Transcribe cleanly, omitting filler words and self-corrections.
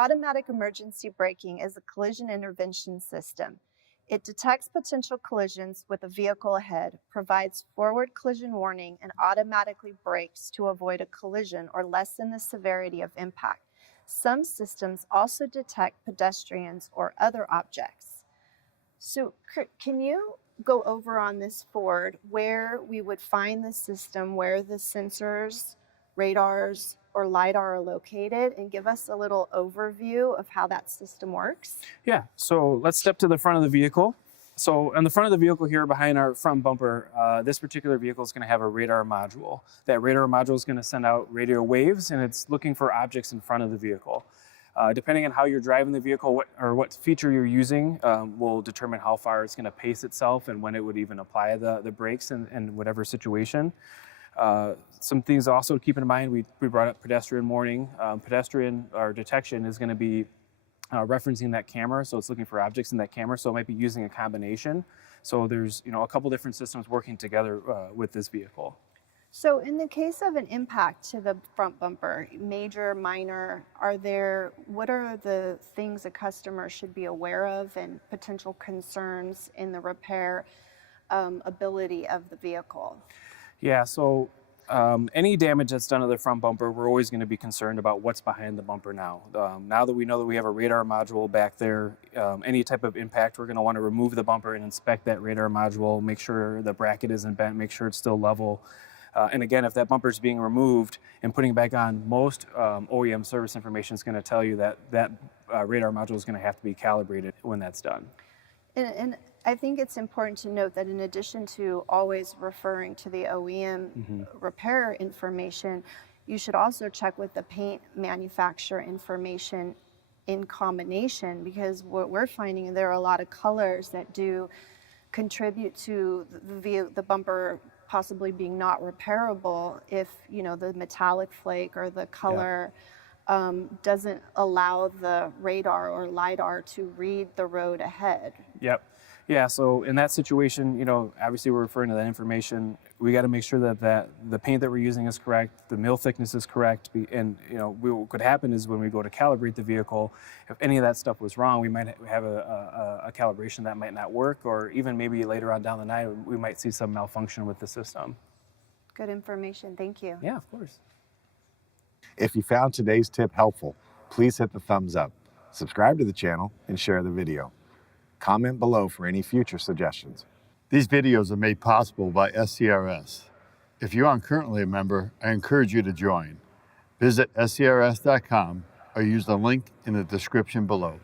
Automatic emergency braking is a collision intervention system. It detects potential collisions with a vehicle ahead, provides forward collision warning, and automatically brakes to avoid a collision or lessen the severity of impact. Some systems also detect pedestrians or other objects. So, Kurt, can you go over on this Ford where we would find the system, where the sensors, radars, or LiDAR are located, and give us a little overview of how that system works? Yeah, so let's step to the front of the vehicle. So on the front of the vehicle here behind our front bumper, this particular vehicle is going to have a radar module. That radar module is going to send out radio waves, and it's looking for objects in front of the vehicle. Depending on how you're driving the vehicle what feature you're using will determine how far it's going to pace itself and when it would even apply the brakes in whatever situation. Some things also to keep in mind, we brought up pedestrian warning. Pedestrian or detection is going to be referencing that camera, so it's looking for objects in that camera, so it might be using a combination. So there's a couple different systems working together with this vehicle. So in the case of an impact to the front bumper, major, minor, what are the things a customer should be aware of and potential concerns in the repair ability of the vehicle? Yeah, so any damage that's done to the front bumper, we're always going to be concerned about what's behind the bumper now. Now that we know that we have a radar module back there, any type of impact, we're going to want to remove the bumper and inspect that radar module, make sure the bracket isn't bent, make sure it's still level. And again, if that bumper is being removed and putting it back on, most OEM service information is going to tell you that radar module is going to have to be calibrated when that's done. And I think it's important to note that in addition to always referring to the OEM repair information, you should also check with the paint manufacturer information in combination, because what we're finding, there are a lot of colors that do contribute to the bumper possibly being not repairable if the metallic flake or the color doesn't allow the radar or LiDAR to read the road ahead. Yep. Yeah, so in that situation, obviously we're referring to that information. We got to make sure that the paint that we're using is correct, the mill thickness is correct, and what could happen is when we go to calibrate the vehicle, if any of that stuff was wrong, we might have a calibration that might not work, or even maybe later on down the line, we might see some malfunction with the system. Good information, thank you. Yeah, of course. If you found today's tip helpful, please hit the thumbs up, subscribe to the channel, and share the video. Comment below for any future suggestions. These videos are made possible by SCRS. If you aren't currently a member, I encourage you to join. Visit scrs.com or use the link in the description below.